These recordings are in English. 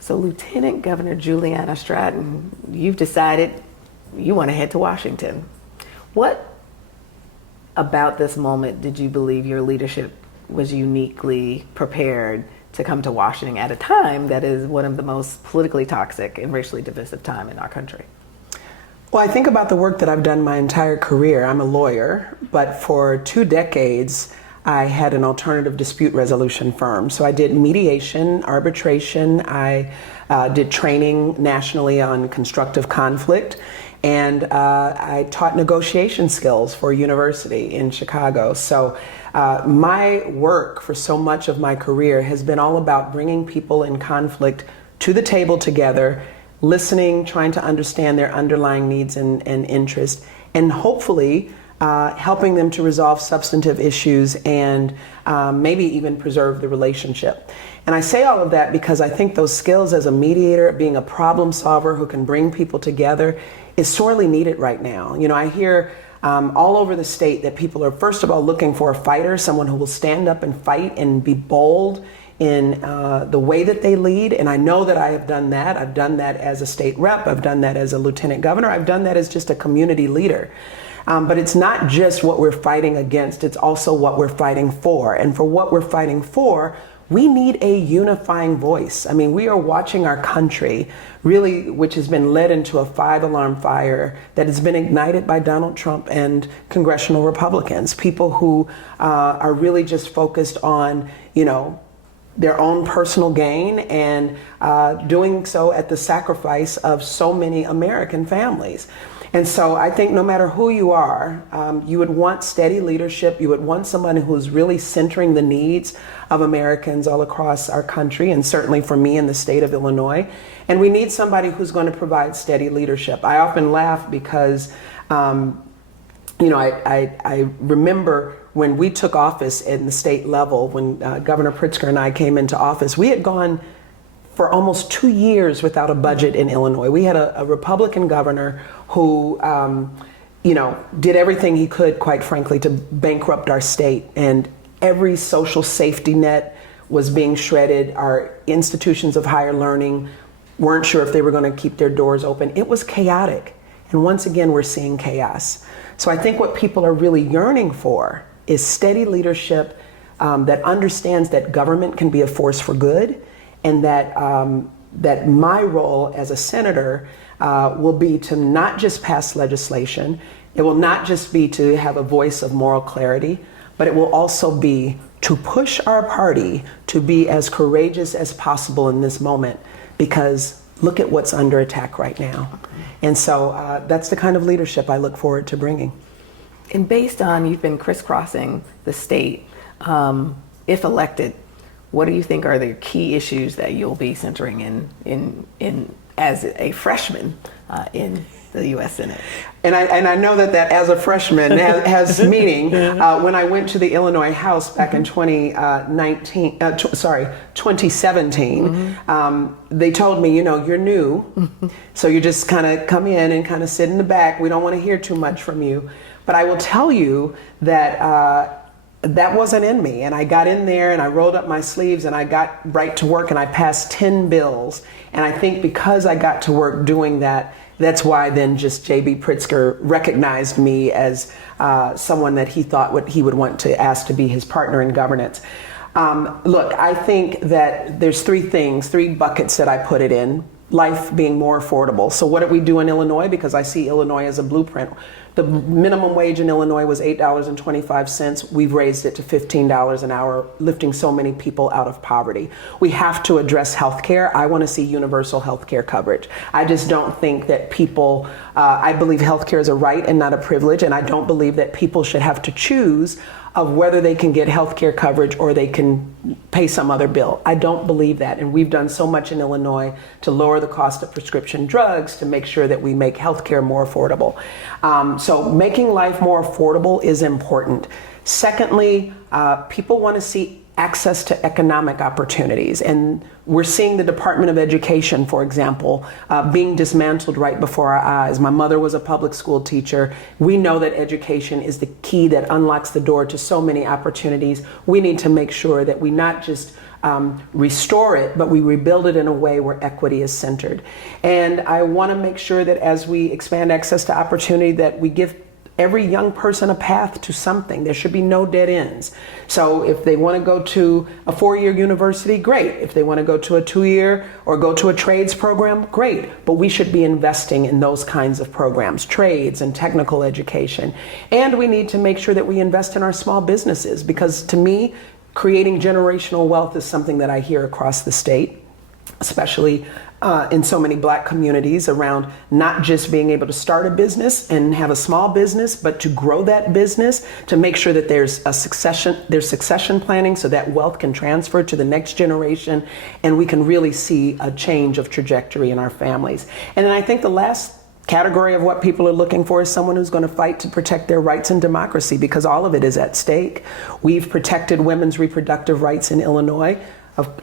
So Lieutenant Governor Juliana Stratton, you've decided you want to head to Washington. What about this moment did you believe your leadership was uniquely prepared to come to Washington at a time that is one of the most politically toxic and racially divisive time in our country? Well, I think about the work that I've done my entire career. I'm a lawyer, but for 2 decades, I had an alternative dispute resolution firm. So I did mediation, arbitration, I did training nationally on constructive conflict, and I taught negotiation skills for a university in Chicago. So my work for so much of my career has been all about bringing people in conflict to the table together, listening, trying to understand their underlying needs and interests, and hopefully helping them to resolve substantive issues and maybe even preserve the relationship. And I say all of that because I think those skills as a mediator, being a problem solver who can bring people together, is sorely needed right now. You know, I hear all over the state that people are, first of all, looking for a fighter, someone who will stand up and fight and be bold in the way that they lead. And I know that I have done that. I've done that as a state rep. I've done that as a lieutenant governor. I've done that as just a community leader. But it's not just what we're fighting against, it's also what we're fighting for. And for what we're fighting for, we need a unifying voice. I mean, we are watching our country really, which has been led into a 5-alarm fire that has been ignited by Donald Trump and congressional Republicans, people who are really just focused on, you know, their own personal gain and doing so at the sacrifice of so many American families. And so I think no matter who you are, you would want steady leadership. You would want someone who's really centering the needs of Americans all across our country, and certainly for me in the state of Illinois. And we need somebody who's going to provide steady leadership. I often laugh because, you know, I remember when we took office in the state level, when Governor Pritzker and I came into office, we had gone for almost 2 years without a budget in Illinois. We had a Republican governor who, you know, did everything he could, quite frankly, to bankrupt our state. And every social safety net was being shredded. Our institutions of higher learning weren't sure if they were going to keep their doors open. It was chaotic. And once again, we're seeing chaos. So I think what people are really yearning for is steady leadership that understands that government can be a force for good, and that that my role as a senator will be to not just pass legislation. It will not just be to have a voice of moral clarity, but it will also be to push our party to be as courageous as possible in this moment, because look at what's under attack right now. And so that's the kind of leadership I look forward to bringing. And based on, you've been crisscrossing the state, if elected, what do you think are the key issues that you'll be centering in as a freshman in the U.S. Senate? And I know that as a freshman has meaning. When I went to the Illinois House back in 2017, they told me, you know, you're new, so you just kind of come in and kind of sit in the back. We don't want to hear too much from you. But I will tell you that that wasn't in me. And I got in there and I rolled up my sleeves and I got right to work and I passed 10 bills. And I think because I got to work doing that, that's why then just J.B. Pritzker recognized me as someone that he thought he would want to ask to be his partner in governance. Look, I think that there's 3 buckets that I put it in. Life being more affordable. So what did we do in Illinois? Because I see Illinois as a blueprint. The minimum wage in Illinois was $8.25. We've raised it to $15 an hour, lifting so many people out of poverty. We have to address healthcare. I want to see universal healthcare coverage. I just don't think that people, I believe healthcare is a right and not a privilege, and I don't believe that people should have to choose of whether they can get healthcare coverage or they can pay some other bill. I don't believe that. And we've done so much in Illinois to lower the cost of prescription drugs, to make sure that we make healthcare more affordable. So making life more affordable is important. Secondly, people want to see access to economic opportunities. And we're seeing the Department of Education, for example, being dismantled right before our eyes. My mother was a public school teacher. We know that education is the key that unlocks the door to so many opportunities. We need to make sure that we not just restore it, but we rebuild it in a way where equity is centered. And I want to make sure that as we expand access to opportunity, that we give every young person a path to something. There should be no dead ends. So if they want to go to a 4-year university, great. If they want to go to a 2-year or go to a trades program, great. But we should be investing in those kinds of programs, trades and technical education. And we need to make sure that we invest in our small businesses, because to me, creating generational wealth is something that I hear across the state, especially in so many Black communities, around not just being able to start a business and have a small business, but to grow that business, to make sure that there's succession planning so that wealth can transfer to the next generation, and we can really see a change of trajectory in our families. And then I think the last category of what people are looking for is someone who's going to fight to protect their rights and democracy, because all of it is at stake. We've protected women's reproductive rights in Illinois.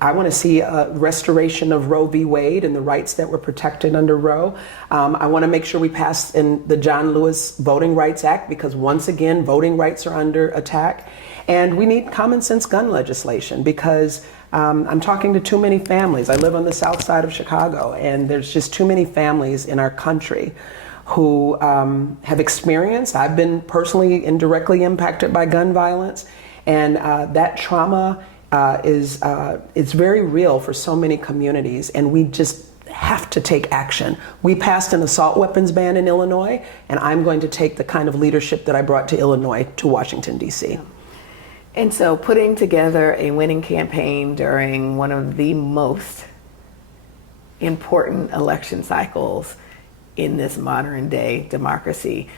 I want to see a restoration of Roe v. Wade and the rights that were protected under Roe. I want to make sure we pass in the John Lewis Voting Rights Act, because once again, voting rights are under attack. And we need common sense gun legislation, because I'm talking to too many families. I live on the south side of Chicago, and there's just too many families in our country who have experienced, I've been personally indirectly impacted by gun violence, and that trauma it's very real for so many communities, and we just have to take action. We passed an assault weapons ban in Illinois, and I'm going to take the kind of leadership that I brought to Illinois to Washington, D.C. And so putting together a winning campaign during one of the most important election cycles in this modern day democracy,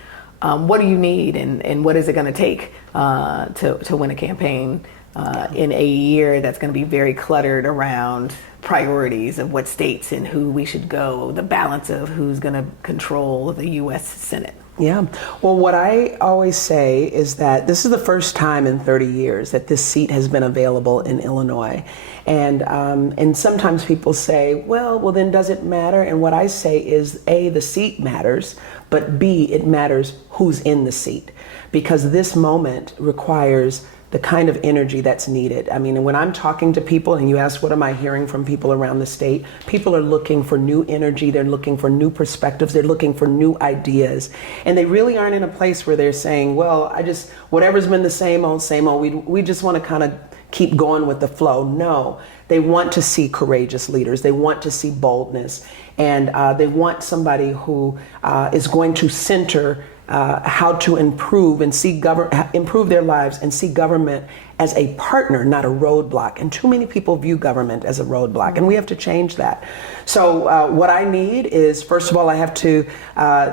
what do you need, and what is it going to take to win a campaign in a year that's going to be very cluttered around priorities of what states and who we should go, the balance of who's going to control the U.S. Senate? Yeah. Well, what I always say is that this is the first time in 30 years that this seat has been available in Illinois. And sometimes people say, well, then does it matter? And what I say is, A, the seat matters, but B, it matters who's in the seat, because this moment requires the kind of energy that's needed. I mean, when I'm talking to people and you ask, what am I hearing from people around the state? People are looking for new energy. They're looking for new perspectives. They're looking for new ideas. And they really aren't in a place where they're saying, well, whatever's been the same old, we just want to kind of keep going with the flow. No, they want to see courageous leaders. They want to see boldness. And they want somebody who is going to center how to improve their lives and see government as a partner, not a roadblock. And too many people view government as a roadblock, and we have to change that. So what I need is, first of all, I have to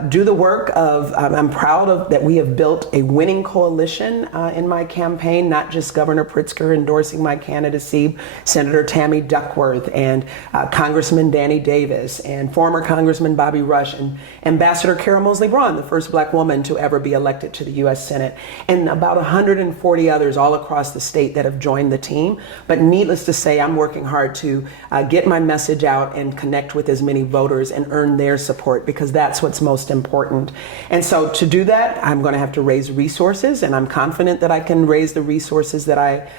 do the work of, I'm proud of that we have built a winning coalition in my campaign, not just Governor Pritzker endorsing my candidacy, Senator Tammy Duckworth, and Congressman Danny Davis, and former Congressman Bobby Rush, and Ambassador Kara Mosley Braun, the first Black woman to ever be elected to the U.S. Senate, and about 140 others all across the state that have joined the team. But needless to say, I'm working hard to get my message out and connect with as many voters and earn their support, because that's what's most important. And so to do that, I'm going to have to raise resources, and I'm confident that I can raise the resources that I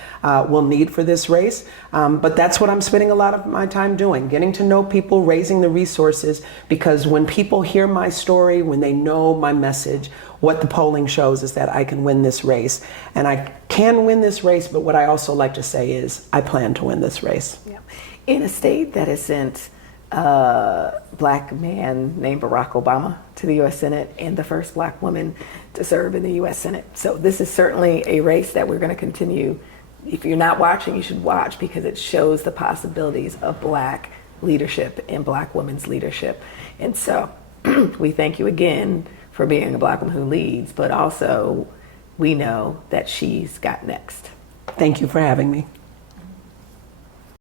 will need for this race. But that's what I'm spending a lot of my time doing, getting to know people, raising the resources, because when people hear my story, when they know my message, what the polling shows is that I can win this race. And I can win this race, but what I also like to say is I plan to win this race. Yeah. In a state that has sent a Black man named Barack Obama to the U.S. Senate, and the first Black woman to serve in the U.S. Senate. So this is certainly a race that we're going to continue. If you're not watching, you should watch, because it shows the possibilities of Black leadership and Black women's leadership. And so we thank you again for being a Black woman who leads, but also we know that she's got next. Thank you for having me.